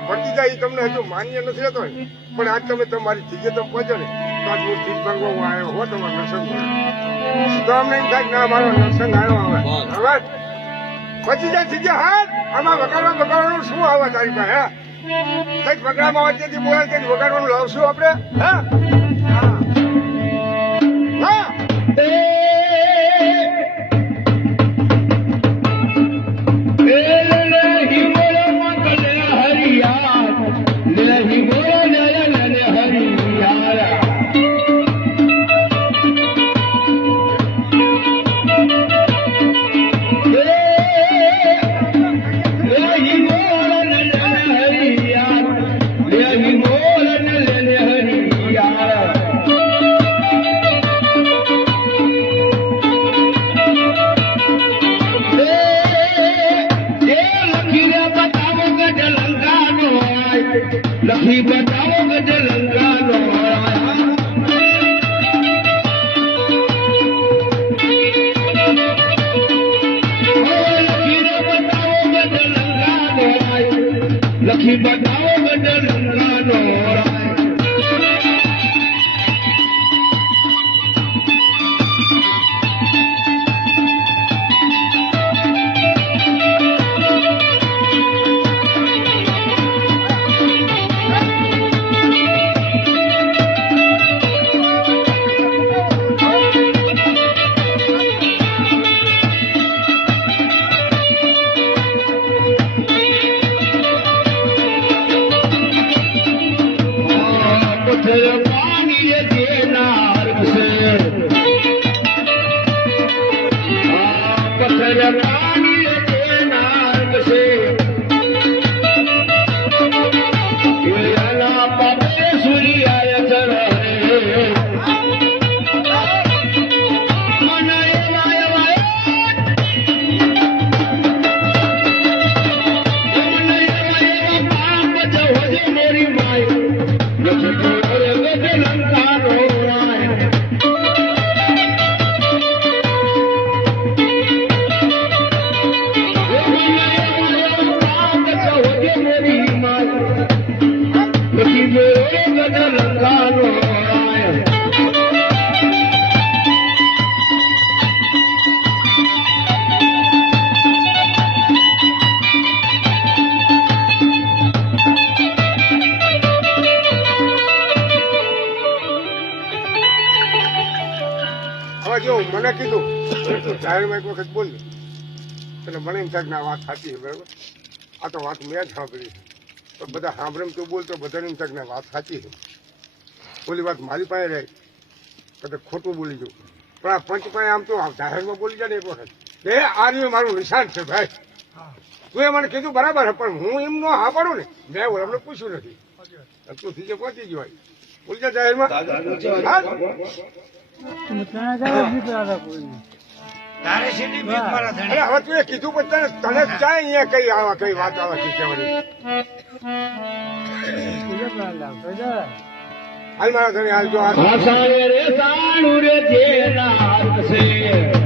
ભરતી જાય એ તમને હજુ માન્ય નથી રહેતો પણ આજ તમે તમારી જગ્યાએ તમે પહોંચો ને તો આજ હું ભીખ માંગવા હું આવ્યો હો તમારો નરસંગ તો અમને એમ થાય ના મારો નરસંગ આવ્યો હવે પછી જાય જગ્યા હાથ આમાં વગાડવાનું શું આવે તારી પાસે કઈક વગાડવામાં આવે તેથી બોલાય તેથી વગાડવાનું લાવશું આપણે હા લખી બતાવો ગજ લંકાનો લખી બતાવો ગજ લંકાનો પાણી દેનાર છે પથ્થર પાણી દેનાર છે એના પાપે સૂર્યાય ચરે મને એવા પાપ જહોજે મોરી માય જો મને કીધું જાહેરમાં એક વખત બોલ્યું એટલે મને એમ થાય કે વાત સાચી છે બરાબર આ તો વાત મેં જ સાંભળી તો બધા સાંભળે તું બોલતો બધાને એમ થાય કે વાત સાચી છે બોલી વાત મારી પાસે રહી કદાચ ખોટું બોલી જવું પણ આ પંચ પાસે આમ તો જાહેરમાં બોલી જાય ને એક વખત એ આ રહ્યું મારું નિશાન છે ભાઈ તું એ મને કીધું બરાબર છે પણ હું એમ નો હા પાડું ને મેં અમને પૂછ્યું નથી તું થી પહોંચી ગયો બોલી જા જાહેરમાં હવે તું એ કીધું પણ તને ચાય અહીંયા કઈ આવા કઈ વાત આવે શીખવાની હાલ મારા ધણી હાલ જો રે સાણું રે જેનાર છે